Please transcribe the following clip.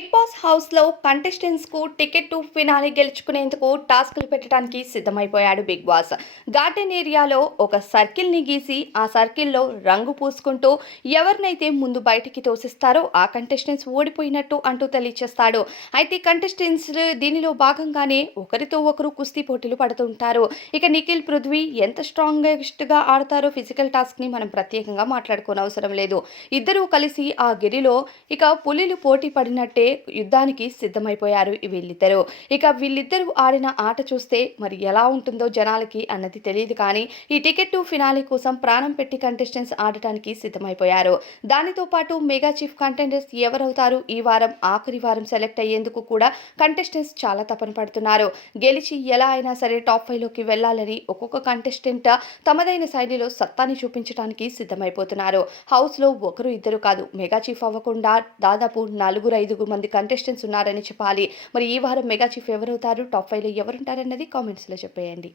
Big boss హౌస్‌లో కంటెస్టెంట్స్‌కు ticket to finale గెలుచుకునేందుకు టాస్క్‌లు పెట్టడానికి సిద్ధమైపోయాడు బిగ్ బాస్. గార్డెన్ ఏరియాలో ఒక సర్కిల్‌ని గీసి, ఆ సర్కిల్‌లో రంగు పూసుకుంటూ ఎవరినైతే ముందు బయటికి తోసిస్తారో ఆ కంటెస్టెంట్స్ ఓడిపోయినట్టు అంటూ తెలియచేస్తాడు. అయితే కంటెస్టెంట్స్ దీనిలో భాగంగానే ఒకరితో ఒకరు కుస్తీ పోటీలు పడుతుంటారు. ఇక నిఖిల్, పృథ్వీ ఎంత స్ట్రాంగెస్ట్‌గా ఆడతారో ఫిజికల్ టాస్క్‌ని మనం ప్రత్యేకంగా మాట్లాడుకోనవసరం లేదు. ఇద్దరూ కలిసి ఆ గిరిలో ఇక పులిలు పోటీ పడినట్టే యుద్ధానికి సిద్ధమైపోయారు వీళ్ళిద్దరూ. ఇక వీళ్ళిద్దరూ ఆడిన ఆట చూస్తే మరి ఎలా ఉంటుందో జనాలకి అన్నది తెలియదు కానీ ఈ టికెట్ టు ఫినాలే కోసం ప్రాణం పెట్టి కంటెస్టెంట్స్ ఆడటానికి సిద్ధమైపోయారు. దానితో పాటు మెగా చీఫ్ కంటెండర్స్ ఎవరవుతారు, ఈ వారం ఆఖరి వారం సెలెక్ట్ అయ్యేందుకు కూడా కంటెస్టెంట్స్ చాలా తపన పడుతున్నారు. గెలిచి ఎలా అయినా సరే టాప్ 5 లోకి వెళ్ళాలని ఒక్కొక్క కంటెస్టెంట్ తమదైన శైలిలో సత్తాని చూపించడానికి సిద్ధమైపోతున్నారు. హౌస్‌లో ఒకరు ఇద్దరు కాదు, మెగా చీఫ్ అవ్వకుండా దాదాపు 4, 5 మంది కంటెస్టెంట్స్ ఉన్నారని చెప్పాలి. మరి ఈ వారం మెగా చీఫ్ ఎవరవుతారు, టాప్ 5లో ఎవరుంటారన్నది కామెంట్స్‌లో చెప్పేయండి.